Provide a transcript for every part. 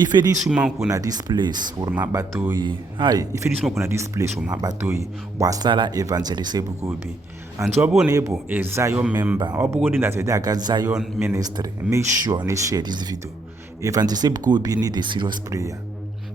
If this woman kuna this place or mabatoyi, hi, if this woman kuna this place or mabatoyi, wasala evangelist Ebuka Obi. And to able a Zion member, or that they got Zion ministry, make sure they share this video. Evangelist Ebuka Obi need a serious prayer.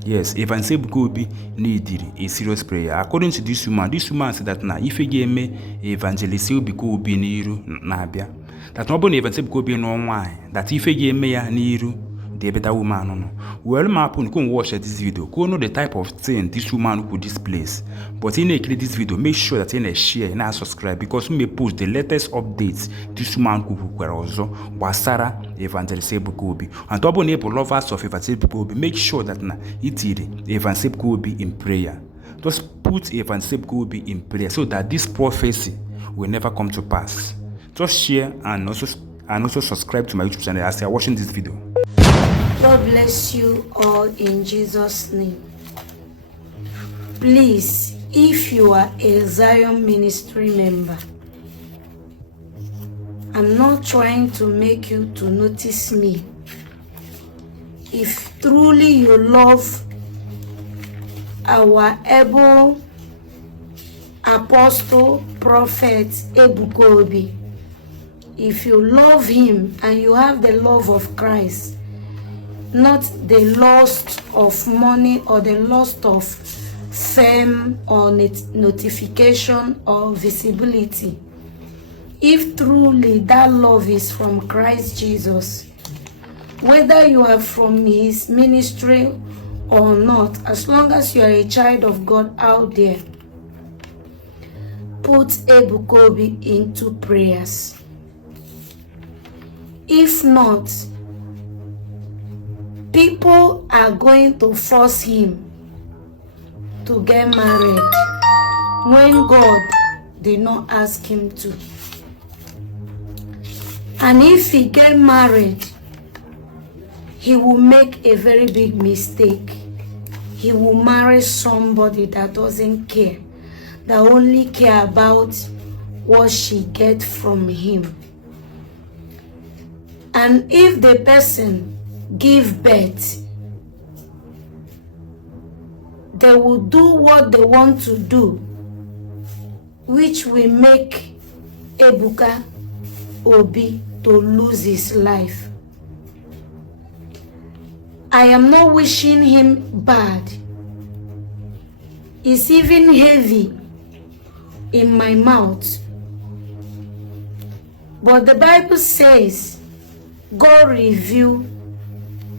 Yes, Evangelist Ebuka Obi need a serious prayer. According to this woman said that now if you give me Evangelist Ebuka Obi niru nabia, that no one Evangelist Ebuka Obi no why, that if you give me ya niru, the better woman no. Well, my opponent can watch this video. Go know the type of thing this woman could displace. But in a click this video, make sure that you share and subscribe because we may post the latest updates this woman could also Wasara Evangelist Ebuka Obi. And to abonnable lovers of Evangelist Ebuka Obi, make sure that na itiri Evangelist Ebuka Obi in prayer. Just put Evangelist Ebuka Obi in prayer so that this prophecy will never come to pass. Just share and also subscribe to my YouTube channel as you are watching this video. God bless you all in Jesus' name. Please, if you are a Zion ministry member, I'm not trying to make you to notice me. If truly you love our able apostle, prophet Ebuka Obi, if you love him and you have the love of Christ, not the lust of money or the lust of fame or notification or visibility. If truly that love is from Christ Jesus, whether you are from his ministry or not, as long as you are a child of God out there, put Ebuka Obi into prayers. If not, people are going to force him to get married when God did not ask him to. And if he get married, he will make a very big mistake. He will marry somebody that doesn't care, that only care about what she gets from him. And if the person give birth, they will do what they want to do, which will make Ebuka Obi to lose his life. I am not wishing him bad. It's even heavy in my mouth. But the Bible says God revealed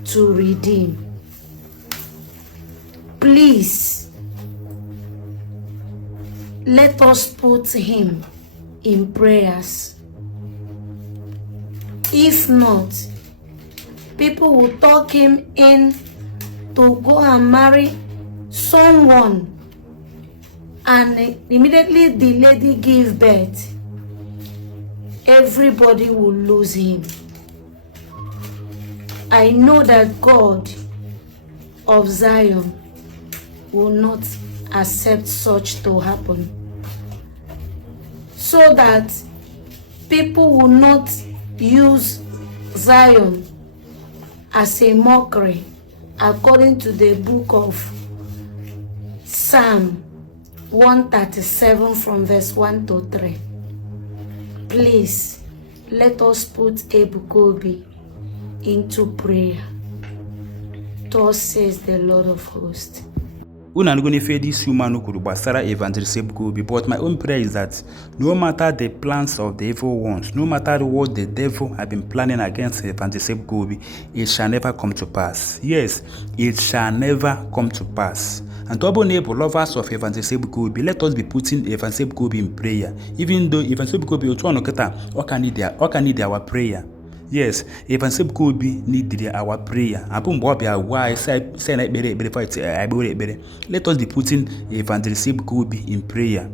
to redeem. Please, let us put him in prayers. If not, people will talk him in to go and marry someone, and immediately the lady give birth, everybody will lose him. I know that God of Zion will not accept such to happen, so that people will not use Zion as a mockery, according to the book of Psalm 137 from verse 1 to 3. Please, let us put Ebuka Obi into prayer. Thus says the Lord of hosts. Una no gonna fear this woman who could basara Evangelist Ebuka Obi, but my own prayer is that no matter the plans of the evil ones, no matter what the devil have been planning against Evangelist Ebuka Obi, it shall never come to pass. Yes, it shall never come to pass. And to our neighbor, lovers of Evangelist Ebuka Obi, let us be putting Evangelist Ebuka Obi in prayer. Even though Evangelist Ebuka Obi, all can need our prayer. Yes, Evangelist Ebuka Obi need our prayer. Why say let us be putting Evangelist Ebuka Obi in prayer.